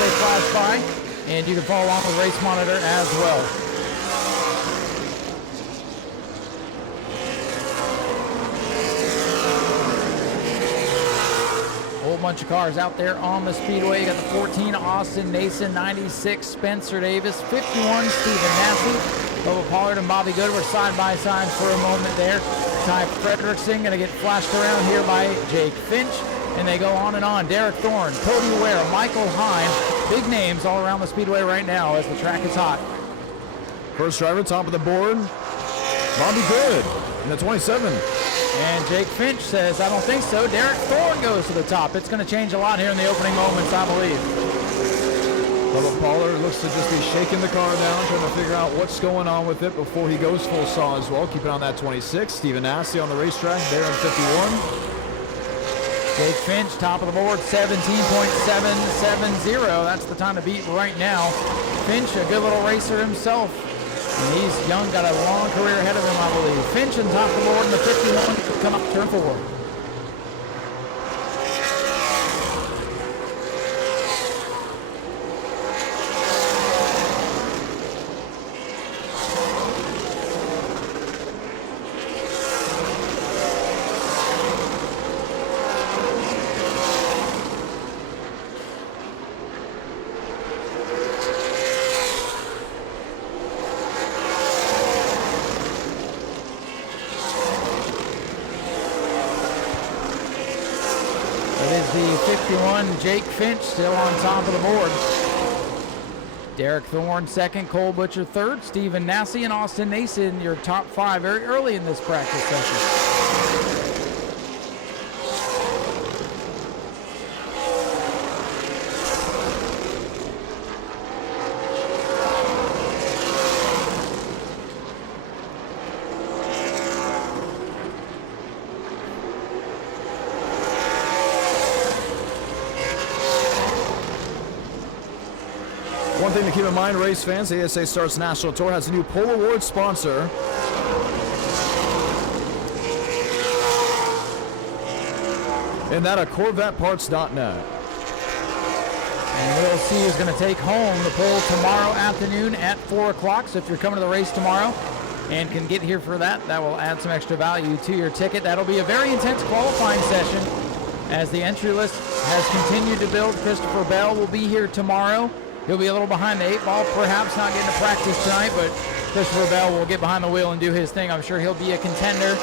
they flash by, and you can follow along with Race Monitor as well. Whole bunch of cars out there on the Speedway. You got the 14 Austin Nason, 96 Spencer Davis, 51 Stephen Massey. Bubba Pollard and Bobby Good were side by side for a moment there. Ty Fredrickson going to get flashed around here by Jake Finch. And they go on and on. Derek Thorne, Cody Ware, Michael Hine. Big names all around the Speedway right now as the track is hot. First driver, top of the board, Bobby Good in the 27. And Jake Finch says, I don't think so. Derek Thorne goes to the top. It's going to change a lot here in the opening moments, I believe. Bubba Pollard looks to just be shaking the car down, trying to figure out what's going on with it before he goes full saw as well. Keep it on that 26. Stephen Massey on the racetrack there in 51. Jake Finch, top of the board, 17.770. That's the time to beat right now. Finch, a good little racer himself. And he's young, got a long career ahead of him, I believe. Finch on top of the board in the 51, come up turn 4. The 51, Jake Finch, still on top of the board. Derek Thorne second, Cole Butcher third, Stephen Massey and Austin Nason, your top 5 very early in this practice session. One thing to keep in mind, race fans, ASA Starts National Tour has a new Pole Award sponsor. And that CorvetteParts.net. And we'll see who's going to take home the pole tomorrow afternoon at 4 o'clock. So if you're coming to the race tomorrow and can get here for that, that will add some extra value to your ticket. That'll be a very intense qualifying session as the entry list has continued to build. Christopher Bell will be here tomorrow. He'll be a little behind the 8 ball, perhaps not getting to practice tonight, but Christopher Bell will get behind the wheel and do his thing. I'm sure he'll be a contender.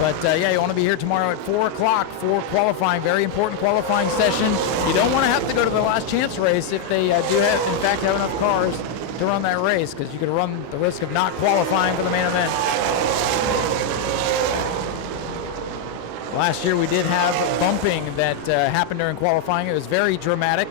But yeah, you want to be here tomorrow at 4 o'clock for qualifying. Very important qualifying session. You don't want to have to go to the last chance race if they do have, in fact, have enough cars to run that race, because you could run the risk of not qualifying for the main event. Last year we did have bumping that happened during qualifying. It was very dramatic.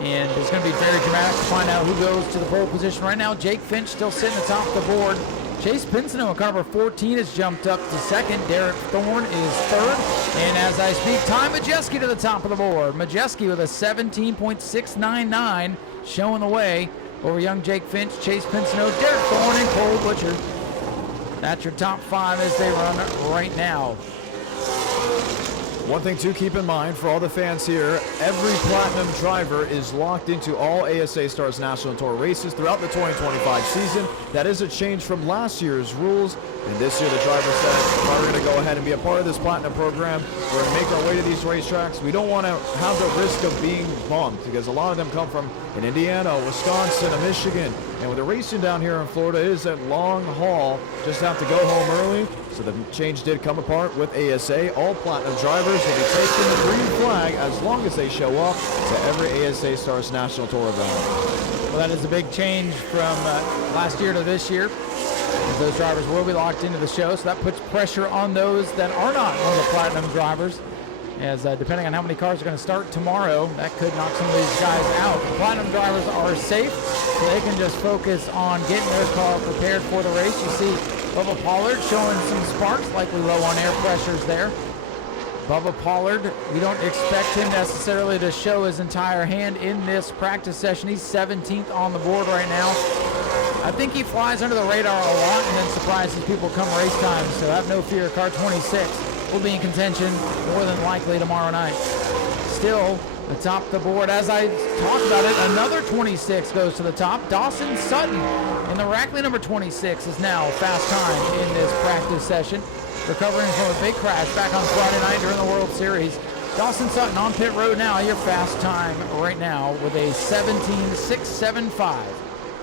And it's going to be very dramatic to find out who goes to the pole position. Right now, Jake Finch still sitting atop the board. Chase Pinsino in car number 14 has jumped up to second. Derek Thorne is third. And as I speak, Ty Majeski to the top of the board. Majeski with a 17.699 showing the way over young Jake Finch, Chase Pinsino, Derek Thorne, and Cole Butcher. That's your top 5 as they run right now. One thing to keep in mind for all the fans here, every Platinum driver is locked into all ASA Stars National Tour races throughout the 2025 season. That is a change from last year's rules. And this year the driver said, we're going to go ahead and be a part of this Platinum program. We're going to make our way to these racetracks. We don't want to have the risk of being bumped because a lot of them come from in Indiana, Wisconsin, and Michigan. And with the racing down here in Florida, it is a long haul. Just have to go home early. So the change did come apart with ASA. All Platinum drivers will be taking the green flag as long as they show up to every ASA Stars National Tour event. Well, that is a big change from last year to this year. Those drivers will be locked into the show, so that puts pressure on those that are not one of the Platinum drivers. As depending on how many cars are going to start tomorrow, that could knock some of these guys out. The Platinum drivers are safe, so they can just focus on getting their car prepared for the race. You see Bubba Pollard showing some sparks, likely low on air pressures there. Bubba Pollard, we don't expect him necessarily to show his entire hand in this practice session. He's 17th on the board right now. I think he flies under the radar a lot and then surprises people come race time, so have no fear. Car 26 will be in contention more than likely tomorrow night. Still, atop the board. As I talked about it, another 26 goes to the top. Dawson Sutton in the Rackley number 26 is now fast time in this practice session, recovering from a big crash back on Friday night during the World Series. Dawson Sutton on pit road now, your fast time right now with a 17.675.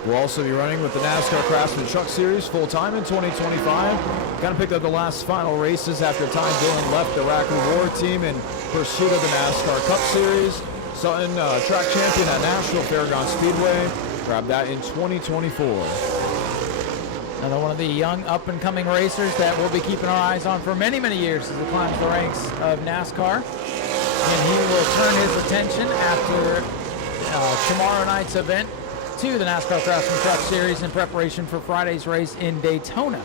We'll also be running with the NASCAR Craftsman Truck Series full-time in 2025. Kind of picked up the last final races after Ty Dillon left the Rackley War team in pursuit of the NASCAR Cup Series. Sutton, track champion at Nashville Fairgrounds Speedway. Grabbed that in 2024. Another one of the young up-and-coming racers that we'll be keeping our eyes on for many, many years as he climbs the ranks of NASCAR. And he will turn his attention after tomorrow night's event to the NASCAR Craftsman Truck Series in preparation for Friday's race in Daytona.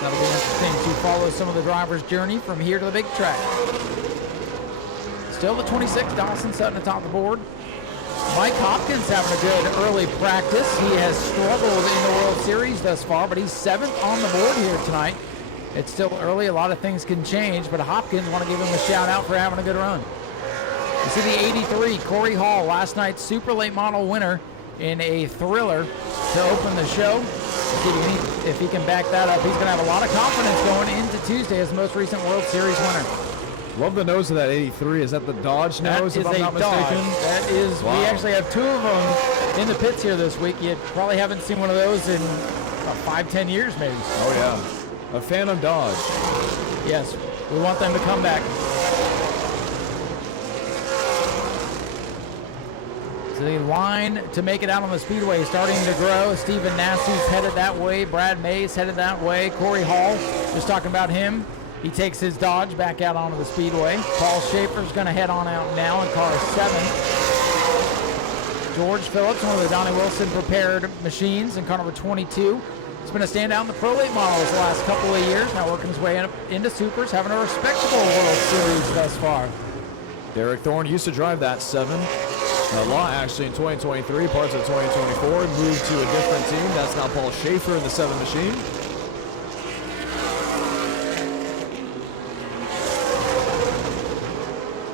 That'll be interesting to follow some of the drivers' journey from here to the big track. Still the 26, Dawson Sutton atop the board. Mike Hopkins having a good early practice. He has struggled in the World Series thus far, but he's 7th on the board here tonight. It's still early. A lot of things can change, but Hopkins, want to give him a shout out for having a good run. You see the 83, Corey Hall, last night's super late model winner in a thriller to open the show. If he can back that up, he's going to have a lot of confidence going into Tuesday as the most recent World Series winner. Love the nose of that 83. Is that the Dodge nose, if I'm not mistaken? That is, wow. We actually have 2 of them in the pits here this week. You probably haven't seen one of those in about 5-10 years maybe. Oh yeah, a Phantom Dodge. Yes, we want them to come back. So the line to make it out on the Speedway is starting to grow. Stephen Nassie's headed that way. Brad May's headed that way. Corey Hall, just talking about him. He takes his Dodge back out onto the Speedway. Paul Schaefer's going to head on out now in car 7. George Phillips, one of the Donnie Wilson prepared machines in car number 22. He's been a standout in the Pro Late models the last couple of years. Now working his way up into Supers, having a respectable World Series thus far. Derek Thorne used to drive that 7. A lot actually in 2023, parts of 2024, moved to a different team. That's now Paul Schaefer in the 7 machine.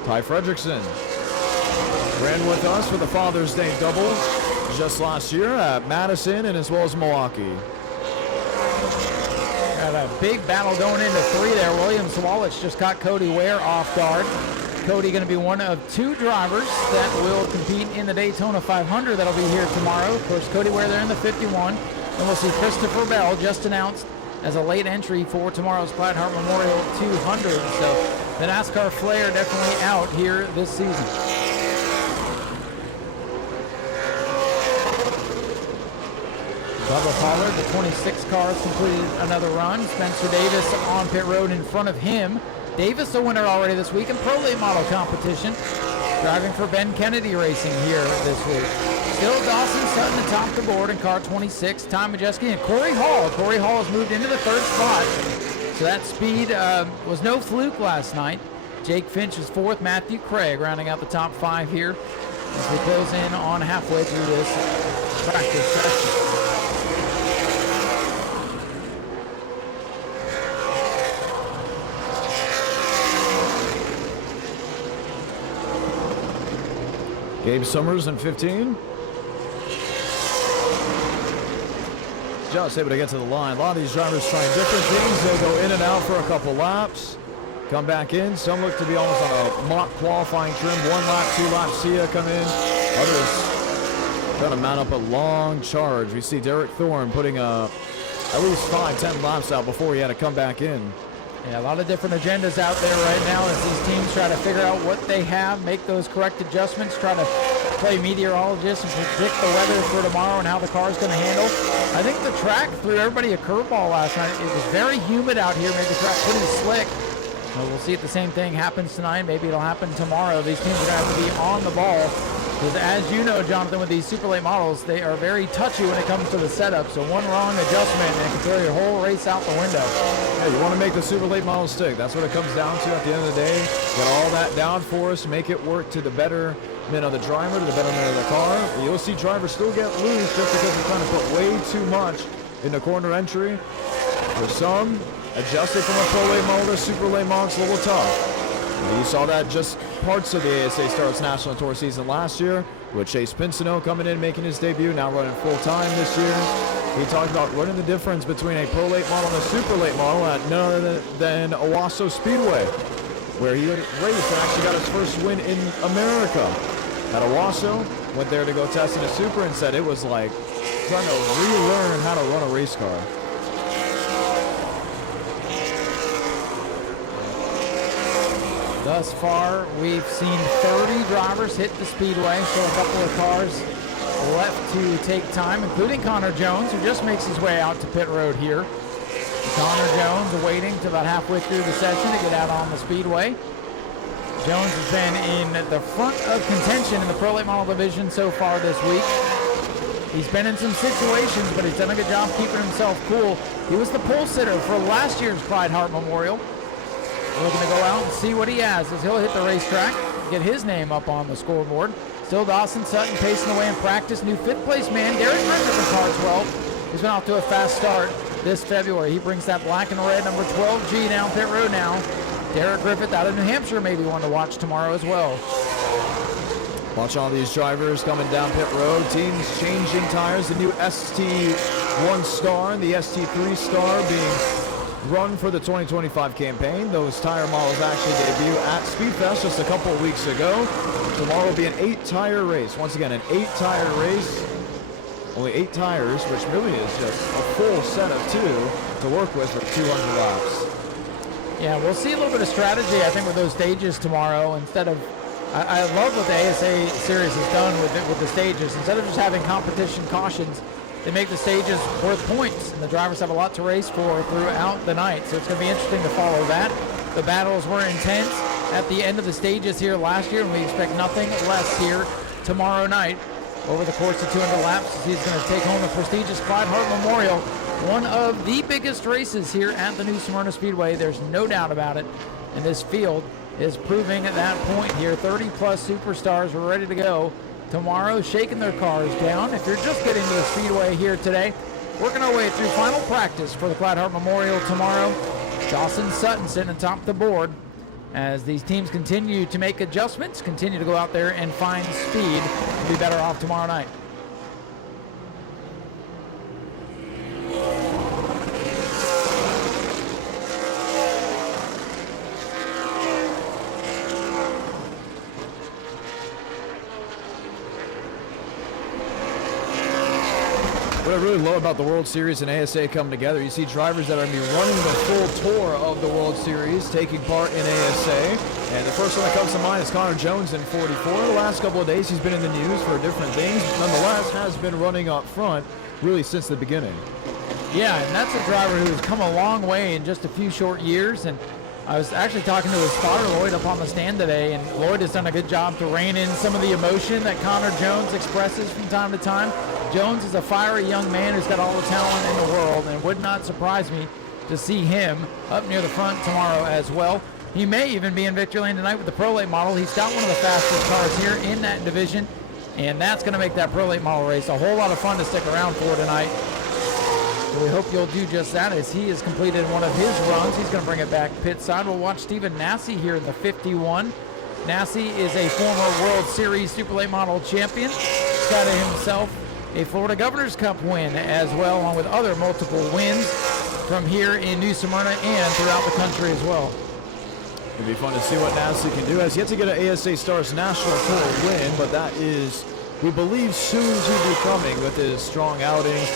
Ty Fredrickson ran with us for the Father's Day double just last year at Madison and as well as Milwaukee. Got a big battle going into 3 there. William Swalich just caught Cody Ware off guard. Cody going to be one of 2 drivers that will compete in the Daytona 500 that'll be here tomorrow. Of course, Cody Ware there in the 51. And we'll see Christopher Bell just announced as a late entry for tomorrow's Platte Hart Memorial 200. So the NASCAR flair definitely out here this season. Bubba Pollard, the 26 car, has completed another run. Spencer Davis on pit road in front of him. Davis a winner already this week in Pro Late Model competition. Driving for Ben Kennedy Racing here this week. Still Dawson Sutton atop the board in car 26. Tom Majeski and Corey Hall. Corey Hall has moved into the 3rd spot. So that speed was no fluke last night. Jake Finch is 4th. Matthew Craig rounding out the top 5 here as we close in on halfway through this practice session. Gabe Summers in 15. Just able to get to the line. A lot of these drivers trying different things. They'll go in and out for a couple laps, come back in. Some look to be almost on a mock qualifying trim. 1 lap, 2 laps, see ya come in. Others trying to mount up a long charge. We see Derek Thorne putting at least 5-10 laps out before he had to come back in. Yeah, a lot of different agendas out there right now as these teams try to figure out what they have, make those correct adjustments, try to play meteorologists and predict the weather for tomorrow and how the car is going to handle. I think the track threw everybody a curveball last night. It was very humid out here, made the track pretty slick. So we'll see if the same thing happens tonight. Maybe it'll happen tomorrow. These teams are going to have to be on the ball. Because as you know, Jonathan, with these super late models, they are very touchy when it comes to the setup. So one wrong adjustment and it can throw your whole race out the window. Yeah, you want to make the super late models stick. That's what it comes down to at the end of the day. Get all that down for us, make it work to the betterment of the driver, to the betterment of the car. You'll see drivers still get loose just because they're trying to put way too much in the corner entry. For some, adjusting from a pro late model to super late model is a little tough. You saw that just parts of the ASA Stars National Tour season last year with Chase Pinsino coming in, making his debut, now running full-time this year. He talked about running the difference between a pro late model and a super late model at none other than Owasso Speedway, where he had raced and actually got his first win in America. At Owasso, went there to go test in a super and said it was like trying to relearn how to run a race car. Thus far, we've seen 30 drivers hit the speedway, so a couple of cars left to take time, including Connor Jones, who just makes his way out to pit road here. Connor Jones waiting to about halfway through the session to get out on the speedway. Jones has been in the front of contention in the Pro Late Model division so far this week. He's been in some situations, but he's done a good job keeping himself cool. He was the pole sitter for last year's Clyde Hart Memorial. We're looking to go out and see what he has as he'll hit the racetrack, get his name up on the scoreboard. Still Dawson Sutton pacing away in practice. New fifth place man, Derek Griffith in car 12. He's been off to a fast start this February. He brings that black and red number 12G down pit road now. Derek Griffith out of New Hampshire, maybe one to watch tomorrow as well. Watch all these drivers coming down pit road. Teams changing tires. The new ST1 Star and the ST3 Star being run for the 2025 campaign. Those tire models actually debut at Speedfest just a couple of weeks ago. Tomorrow will be an 8-tire race. Once again, an 8-tire race. Only 8 tires, which really is just a full set of 2 to work with for 200 laps. Yeah, we'll see a little bit of strategy, I think, with those stages tomorrow. Instead of, I love what the ASA series has done with the stages. Instead of just having competition cautions, they make the stages worth points, and the drivers have a lot to race for throughout the night. So it's going to be interesting to follow that. The battles were intense at the end of the stages here last year, and we expect nothing less here tomorrow night. Over the course of 200 laps, he's going to take home the prestigious Clyde Hart Memorial, one of the biggest races here at the new Smyrna Speedway. There's no doubt about it, and this field is proving at that point here. 30-plus superstars are ready to go tomorrow, shaking their cars down. If you're just getting to the Speedway here today, working our way through final practice for the Clyde Hart Memorial tomorrow. Dawson Sutton sitting atop the board as these teams continue to make adjustments, continue to go out there and find speed to be better off tomorrow night. What I really love about the World Series and ASA coming together, you see drivers that are going to be running the full tour of the World Series, taking part in ASA. And the first one that comes to mind is Connor Jones in 44. The last couple of days he's been in the news for different things, but nonetheless has been running up front really since the beginning. Yeah, and that's a driver who's come a long way in just a few short years. And I was actually talking to his father, Lloyd, up on the stand today, and Lloyd has done a good job to rein in some of the emotion that Connor Jones expresses from time to time. Jones is a fiery young man who's got all the talent in the world, and it would not surprise me to see him up near the front tomorrow as well. He may even be in victory lane tonight with the Pro Late model. He's got one of the fastest cars here in that division, and that's going to make that Pro Late model race a whole lot of fun to stick around for tonight. So we hope you'll do just that as he has completed one of his runs. He's going to bring it back pit side. We'll watch Stephen Nau Sea here in the 51. Nau Sea is a former World Series Super Late Model champion. He's got himself a Florida Governor's Cup win as well, along with other multiple wins from here in New Smyrna and throughout the country as well. It'll be fun to see what Nau Sea can do. Has yet to get an ASA Stars National Tour win, but that is, we believe, soon to be coming with his strong outing.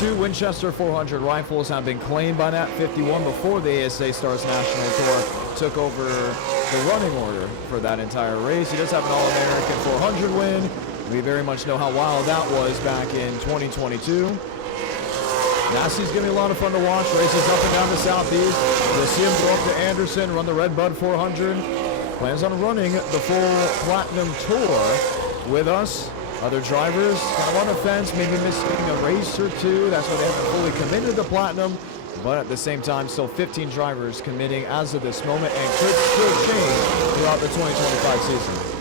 2 Winchester 400 rifles have been claimed by Nat 51 before the ASA Stars National Tour took over the running order for that entire race. He does have an All-American 400 win. We very much know how wild that was back in 2022. Nau Sea's going to be a lot of fun to watch. Races up and down the southeast. You'll see him go up to Anderson, run the Redbud 400. Plans on running the full Platinum Tour with us. Other drivers kind of on the fence, maybe missing a race or 2. That's why they haven't fully committed to Platinum. But at the same time, still 15 drivers committing as of this moment, and could still change throughout the 2025 season.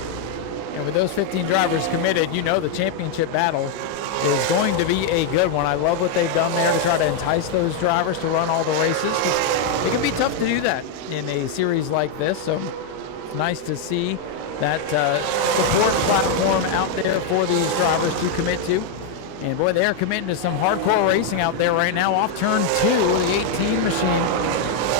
And with those 15 drivers committed, you know the championship battle is going to be a good one. I love what they've done there to try to entice those drivers to run all the races. It can be tough to do that in a series like this, so it's nice to see that support platform out there for these drivers to commit to. And boy, they're committing to some hardcore racing out there right now. Off turn 2, the 18 machine.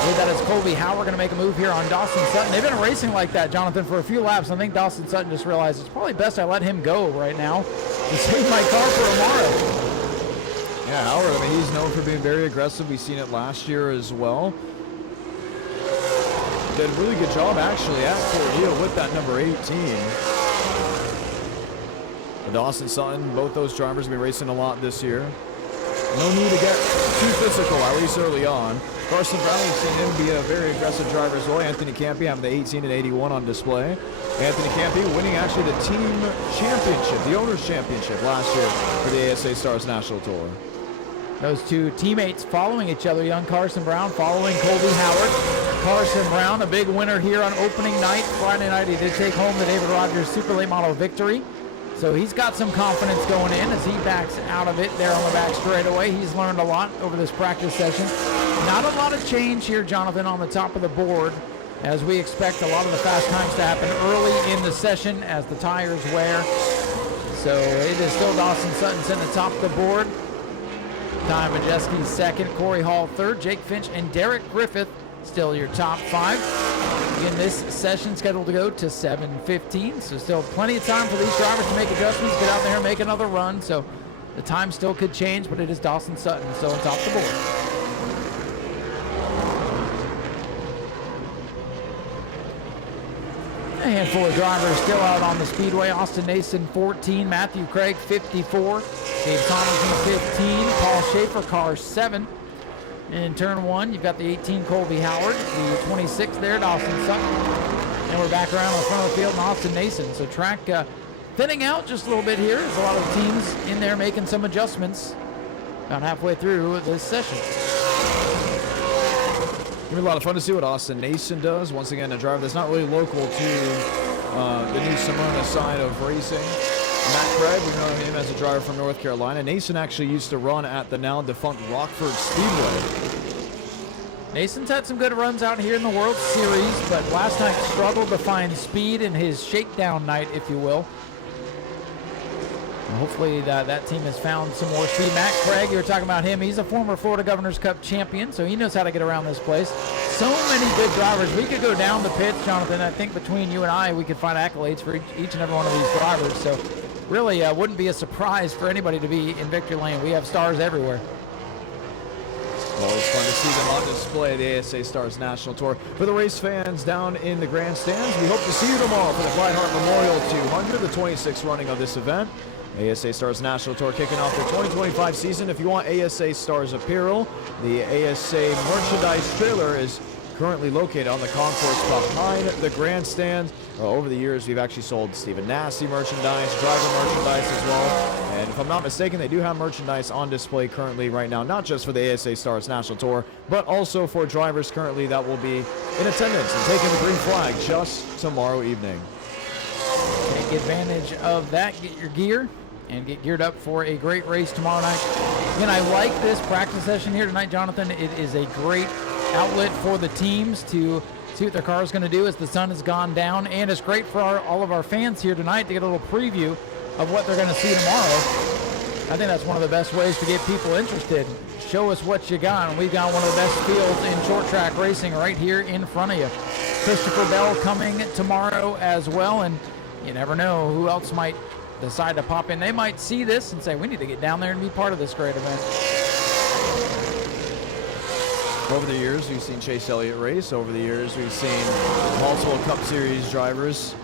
With that is Colby Howard going to make a move here on Dawson Sutton. They've been racing like that, Jonathan, for a few laps. I think Dawson Sutton just realized it's probably best I let him go right now to save my car for tomorrow. Yeah, Howard, I mean, he's known for being very aggressive. We've seen it last year as well. Did a really good job, actually, at Fort Hill with that number 18. But Dawson Sutton, both those drivers have been racing a lot this year. No need to get too physical, at least early on. Carson Brown, we've seen him be a very aggressive driver as well. Anthony Campy having the 18 and 81 on display. Anthony Campy winning actually the team championship, the Owners' Championship last year for the ASA Stars National Tour. Those two teammates following each other. Young Carson Brown following Colby Howard. Carson Brown, a big winner here on opening night. Friday night, he did take home the David Rogers Super Late Model victory. So he's got some confidence going in as he backs out of it there on the back straightaway. He's learned a lot over this practice session. Not a lot of change here, Jonathan, on the top of the board, as we expect a lot of the fast times to happen early in the session as the tires wear. So it is still Dawson Sutton sitting at the top of the board. Ty Majeski second, Corey Hall third, Jake Finch and Derek Griffith still your top 5. Again, this session scheduled to go to 7:15, so still plenty of time for these drivers to make adjustments, get out there and make another run. So the time still could change, but it is Dawson Sutton still on top of the board. A handful of drivers still out on the speedway. Austin Nason 14, Matthew Craig 54, Dave Thomason 15, Paul Schaefer car 7. And in turn 1, you've got the 18 Colby Howard, the 26 there, Dawson Sutton. And we're back around on the front of the field and Austin Nason. So track thinning out just a little bit here. There's a lot of teams in there making some adjustments about halfway through this session. It'll be a lot of fun to see what Austin Nason does. Once again, a driver that's not really local to the new Smyrna side of racing. Matt Craig, we've known him as a driver from North Carolina. Nason actually used to run at the now defunct Rockford Speedway. Nason's had some good runs out here in the World Series, but last night struggled to find speed in his shakedown night, if you will. And hopefully that team has found some more speed. Matt Craig, you were talking about him. He's a former Florida Governor's Cup champion, so he knows how to get around this place. So many good drivers. We could go down the pits, Jonathan. I think between you and I, we could find accolades for each and every one of these drivers. So really wouldn't be a surprise for anybody to be in victory lane. We have stars everywhere. Always fun to see them on display at the ASA Stars National Tour. For the race fans down in the grandstands, we hope to see you tomorrow for the Clyde Hart Memorial 200, the 26th running of this event. ASA Stars National Tour kicking off the 2025 season. If you want ASA Stars apparel, the ASA merchandise trailer is currently located on the concourse behind the grandstand. Over the years, we've actually sold Stephen Nasty merchandise, driver merchandise as well. And if I'm not mistaken, they do have merchandise on display currently right now, not just for the ASA Stars National Tour, but also for drivers currently that will be in attendance and taking the green flag just tomorrow evening. Take advantage of that, get your gear, and get geared up for a great race tomorrow night. Again, I like this practice session here tonight, Jonathan. It is a great outlet for the teams to see what their car is going to do as the sun has gone down, and it's great for all of our fans here tonight to get a little preview of what they're going to see tomorrow. I think that's one of the best ways to get people interested. Show us what you got, and we've got one of the best fields in short track racing right here in front of you. Christopher Bell coming tomorrow as well, and you never know who else might decide to pop in. They might see this and say, we need to get down there and be part of this great event. Over the years, we've seen Chase Elliott race. Over the years, we've seen multiple Cup Series drivers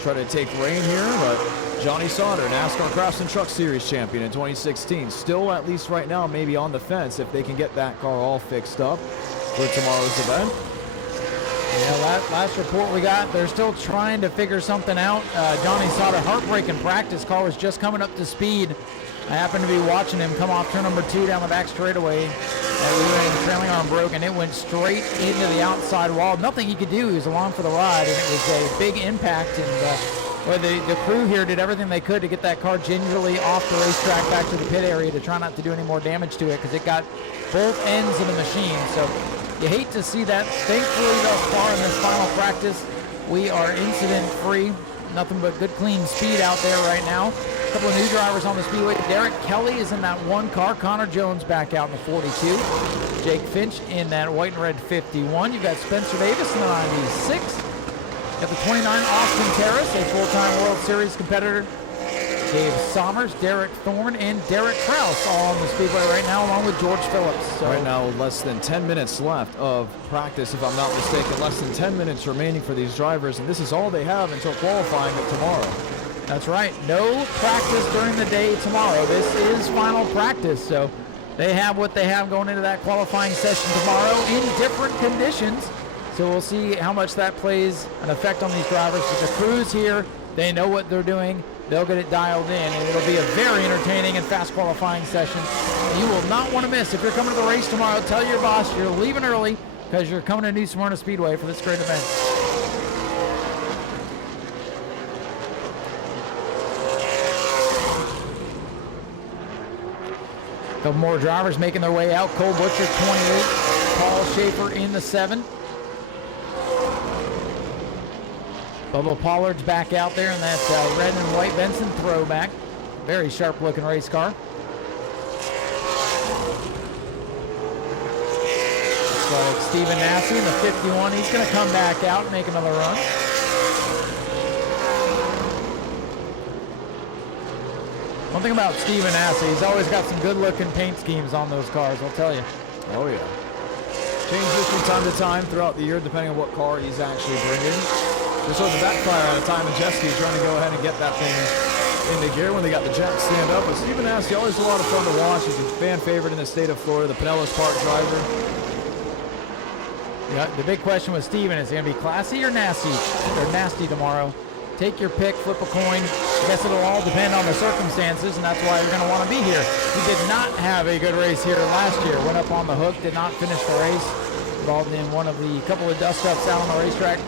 try to take reign here, but Johnny Sauter, NASCAR Craftsman Truck Series champion in 2016, still at least right now maybe on the fence if they can get that car all fixed up for tomorrow's event. Yeah, last report we got, they're still trying to figure something out. Johnny Sauter, heartbreaking practice car, was just coming up to speed. I happened to be watching him come off turn number 2 down the back straightaway. We were in the trailing arm broke, and it went straight into the outside wall. Nothing he could do. He was along for the ride, and it was a big impact. And Well, the crew here did everything they could to get that car gingerly off the racetrack back to the pit area to try not to do any more damage to it because it got both ends of the machine. So you hate to see that. Thankfully, thus far in this final practice, we are incident-free. Nothing but good, clean speed out there right now. A couple of new drivers on the Speedway. Derek Kelly is in that one car. Connor Jones back out in the 42. Jake Finch in that white and red 51. You've got Spencer Davis in the 96. Got the 29, Austin Terrace, a full-time World Series competitor. Dave Sommers, Derek Thorne, and Derek Krause all on the Speedway right now, along with George Phillips. So right now, less than 10 minutes left of practice, if I'm not mistaken. Less than 10 minutes remaining for these drivers, and this is all they have until qualifying tomorrow. That's right. No practice during the day tomorrow. This is final practice, so they have what they have going into that qualifying session tomorrow in different conditions. So we'll see how much that plays an effect on these drivers. But the crews here, they know what they're doing. They'll get it dialed in, and it'll be a very entertaining and fast qualifying session. You will not want to miss. If you're coming to the race tomorrow, tell your boss you're leaving early because you're coming to New Smyrna Speedway for this great event. A couple more drivers making their way out. Cole Butcher, 28. Paul Schaefer in the 7. Bubba Pollard's back out there in that red and white Benson throwback. Very sharp looking race car. So Stephen Nau Sea in the 51. He's going to come back out and make another run. One thing about Stephen Nau Sea, he's always got some good looking paint schemes on those cars, I'll tell you. Oh yeah. Changes from time to time throughout the year depending on what car he's actually bringing. Just sort of backfire at a time, and Jeske trying to go ahead and get that thing into gear when they got the jet stand up. But Stephen Nau Sea, always a lot of fun to watch. He's a fan favorite in the state of Florida, the Pinellas Park driver. Yeah, the big question with Stephen is going to be classy or nasty? Or nasty tomorrow. Take your pick, flip a coin. I guess it'll all depend on the circumstances, and that's why you're going to want to be here. He did not have a good race here last year. Went up on the hook, did not finish the race. Involved in one of the couple of dust-ups out on the racetrack.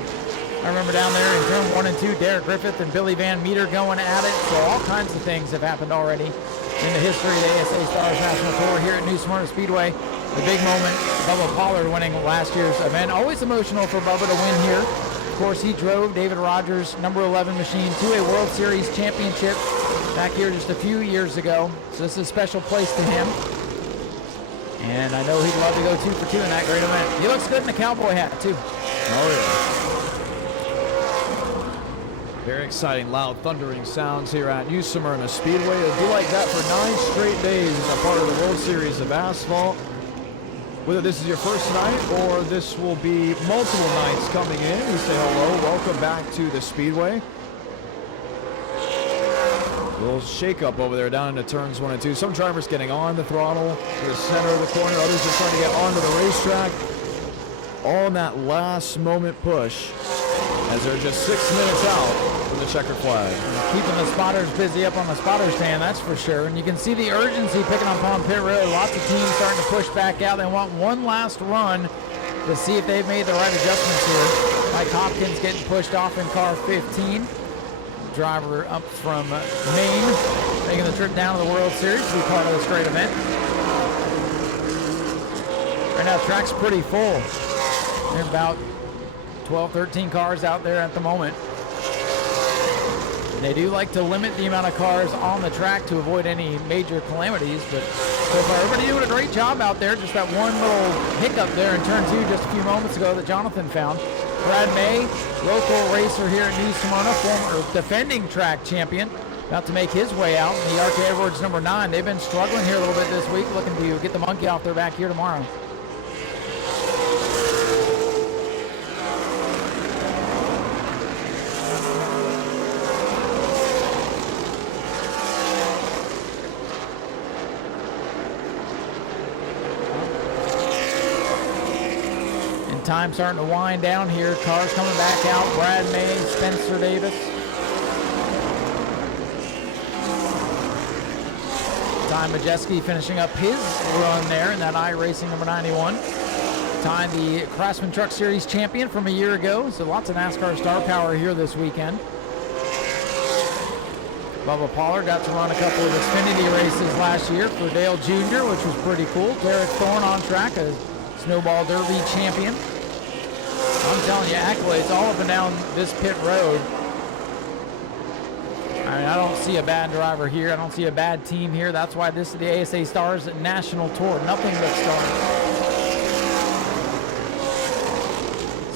I remember down there in turn 1 and 2, Derek Griffith and Billy Van Meter going at it. So all kinds of things have happened already in the history of the ASA Stars National Tour here at New Smyrna Speedway. The big moment, Bubba Pollard winning last year's event. Always emotional for Bubba to win here. Of course, he drove David Rogers' number 11 machine to a World Series championship back here just a few years ago. So this is a special place to him. And I know he'd love to go 2 for 2 in that great event. He looks good in the cowboy hat, too. Oh, yeah. Very exciting, loud, thundering sounds here at New Smyrna Speedway. It'll be like that for 9 straight days as a part of the World Series of Asphalt. Whether this is your first night or this will be multiple nights coming in, we say hello, welcome back to the Speedway. A little shake-up over there down into turns 1 and 2. Some drivers getting on the throttle to the center of the corner, others are trying to get onto the racetrack. All in that last moment push as they're just 6 minutes out from the checkered flag. Keeping the spotters busy up on the spotter stand, that's for sure. And you can see the urgency picking up on pit road. Lots of teams starting to push back out. They want one last run to see if they've made the right adjustments here. Mike Hopkins getting pushed off in car 15. Driver up from Maine, making the trip down to the World Series to be part of this great event. Right now, the track's pretty full. There's about 12, 13 cars out there at the moment. They do like to limit the amount of cars on the track to avoid any major calamities, but so far everybody doing a great job out there. Just that one little hiccup there in turn 2 just a few moments ago that Jonathan found. Brad May, local racer here at New Smyrna, former defending track champion, about to make his way out in the RK Edwards number 9. They've been struggling here a little bit this week, looking to get the monkey off their back here tomorrow. Time starting to wind down here. Cars coming back out. Brad May, Spencer Davis. Ty Majeski finishing up his run there in that iRacing number 91. Ty, the Craftsman Truck Series champion from a year ago. So lots of NASCAR star power here this weekend. Bubba Pollard got to run a couple of Xfinity races last year for Dale Jr., which was pretty cool. Derek Thorne on track, a Snowball Derby champion. I'm telling you, accolades all up and down this pit road. I mean, I don't see a bad driver here. I don't see a bad team here. That's why this is the ASA Stars National Tour. Nothing but stars.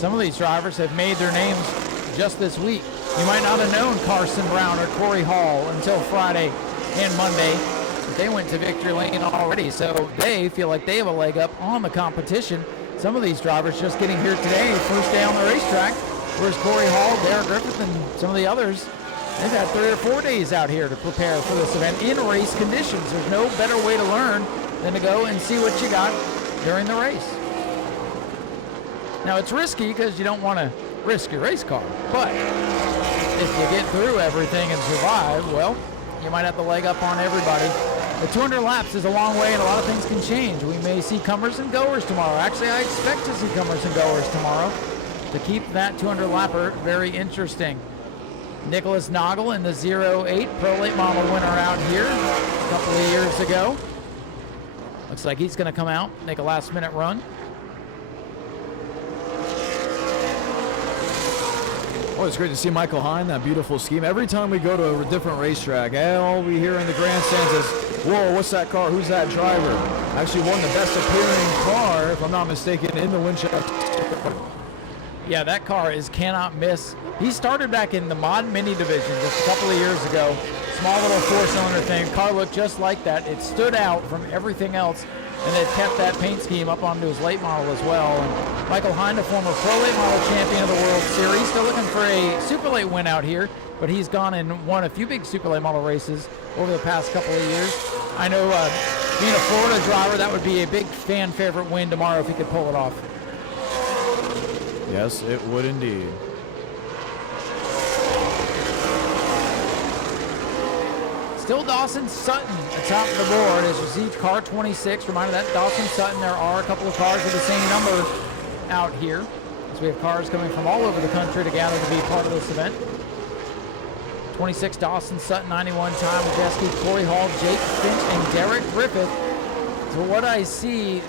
Some of these drivers have made their names just this week. You might not have known Carson Brown or Corey Hall until Friday and Monday. But they went to victory lane already, so they feel like they have a leg up on the competition. Some of these drivers just getting here today, first day on the racetrack. Whereas Corey Hall, Derek Griffith, and some of the others, they've had 3 or 4 days out here to prepare for this event in race conditions. There's no better way to learn than to go and see what you got during the race. Now, it's risky because you don't want to risk your race car, but if you get through everything and survive, well, you might have to leg up on everybody. The 200 laps is a long way, and a lot of things can change. We may see comers and goers tomorrow. Actually, I expect to see comers and goers tomorrow to keep that 200 lapper very interesting. Nicholas Noggle in the 08 Pro Late Model winner out here a couple of years ago. Looks like he's going to come out, make a last-minute run. Oh, it's great to see Michael Hine, that beautiful scheme. Every time we go to a different racetrack, all we hear in the grandstands is, whoa, what's that car? Who's that driver? Actually won the best appearing car, if I'm not mistaken, in the Winchester. Yeah, that car is cannot miss. He started back in the Mod Mini division just a couple of years ago. Small little 4-cylinder thing. Car looked just like that. It stood out from everything else, and they kept that paint scheme up onto his late model as well. And Michael Hine, a former Pro Late Model champion of the World Series, still looking for a Super Late win out here, but he's gone and won a few big Super Late Model races over the past couple of years. I know being a Florida driver, that would be a big fan favorite win tomorrow if he could pull it off. Yes, it would indeed. Still Dawson Sutton atop the board as you see car 26. Reminder that Dawson Sutton, there are a couple of cars with the same number out here. So we have cars coming from all over the country to gather to be part of this event. 26 Dawson Sutton, 91 Tom Majeski, Corey Hall, Jake Finch, and Derek Griffith. So what I see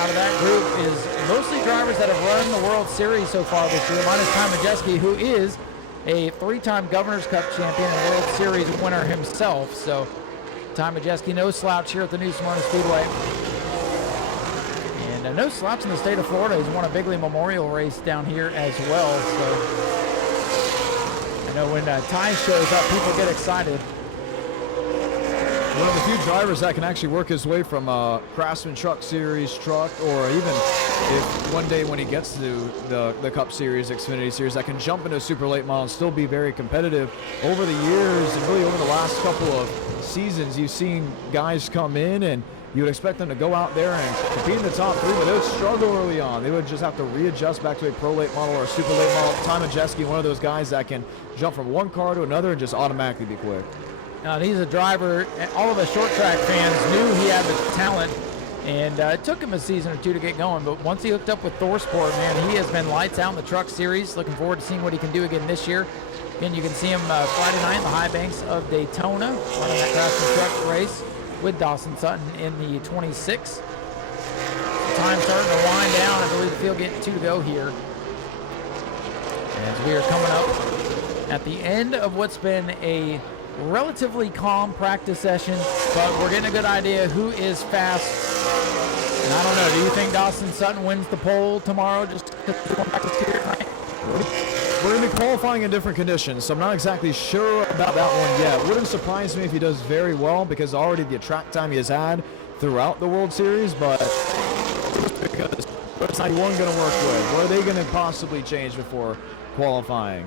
out of that group is mostly drivers that have run the World Series so far this year, minus Tom Majeski, who is a 3-time Governor's Cup champion and World Series winner himself. So Tom Majeski, no slouch here at the new Smyrna Speedway. And no slouch in the state of Florida. He's won a Bigley Memorial race down here as well. So I know when Ty shows up, people get excited. One of the few drivers that can actually work his way from a Craftsman Truck Series truck, or even if one day when he gets to the Cup Series, Xfinity Series, that can jump into a super late model and still be very competitive. Over the years and really over the last couple of seasons, you've seen guys come in and you would expect them to go out there and compete in the top 3, but they would struggle early on. They would just have to readjust back to a pro late model or a super late model. Tom Majeski, one of those guys that can jump from one car to another and just automatically be quick. He's a driver. All of the short track fans knew he had the talent, and it took him a season or two to get going. But once he hooked up with Thorsport, man, he has been lights out in the truck series. Looking forward to seeing what he can do again this year. Again, you can see him Friday night in the high banks of Daytona, running that Craftsman Truck race with Dawson Sutton in the 26. Time starting to wind down. I believe the field getting 2 to go here. As we are coming up at the end of what's been a relatively calm practice session, but we're getting a good idea who is fast. And I don't know, do you think Dawson Sutton wins the pole tomorrow just because we're going practice here tonight? We're going to be qualifying in different conditions, so I'm not exactly sure about that one yet. Wouldn't surprise me if he does very well, because already the track time he has had throughout the World Series, but what's 91 going to work with? What are they going to possibly change before qualifying?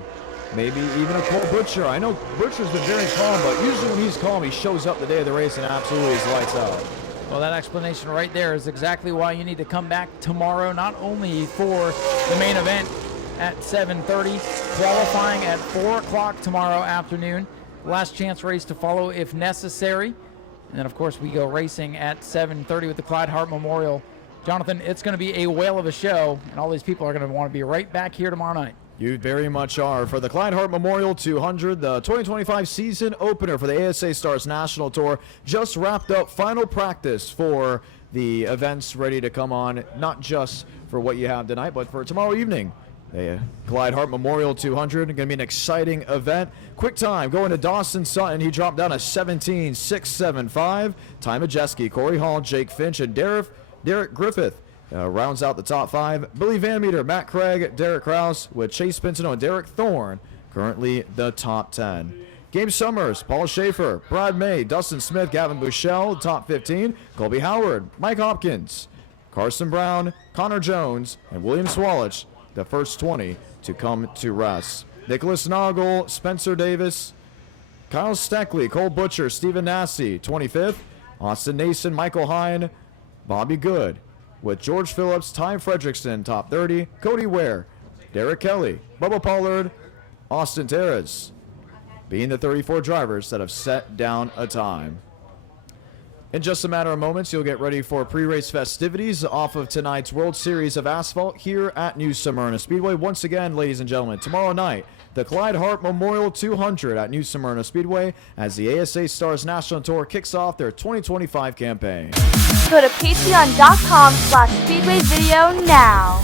Maybe even a Cole Butcher. I know Butcher's been very calm, but usually when he's calm, he shows up the day of the race and absolutely is lights out. Well, that explanation right there is exactly why you need to come back tomorrow, not only for the main event at 7:30, qualifying at 4 o'clock tomorrow afternoon. Last chance race to follow if necessary. And then, of course, we go racing at 7:30 with the Clyde Hart Memorial. Jonathan, it's going to be a whale of a show, and all these people are going to want to be right back here tomorrow night. You very much are. For the Clyde Hart Memorial 200, the 2025 season opener for the ASA Stars National Tour just wrapped up final practice for the events ready to come on, not just for what you have tonight, but for tomorrow evening. The Clyde Hart Memorial 200, going to be an exciting event. Quick time going to Dawson Sutton. He dropped down a 17.675. Ty Majeski, Corey Hall, Jake Finch, and Derek Griffith rounds out the top 5. Billy Van Meter, Matt Craig, Derek Krause with Chase Pinsino and Derek Thorne, currently the top 10. Gabe Summers, Paul Schaefer, Brad May, Dustin Smith, Gavin Bushell, top 15. Colby Howard, Mike Hopkins, Carson Brown, Connor Jones, and William Swalich, the first 20 to come to rest. Nicholas Noggle, Spencer Davis, Kyle Steckley, Cole Butcher, Stephen Nassie, 25th. Austin Nason, Michael Hine, Bobby Good, with George Phillips, Ty Fredrickson, top 30. Cody Ware, Derek Kelly, Bubba Pollard, Austin Terrace, being the 34 drivers that have set down a time. In just a matter of moments, you'll get ready for pre-race festivities off of tonight's World Series of Asphalt here at New Smyrna Speedway. Once again, ladies and gentlemen, tomorrow night, the Clyde Hart Memorial 200 at New Smyrna Speedway as the ASA Stars National Tour kicks off their 2025 campaign. Go to patreon.com/speedway video now.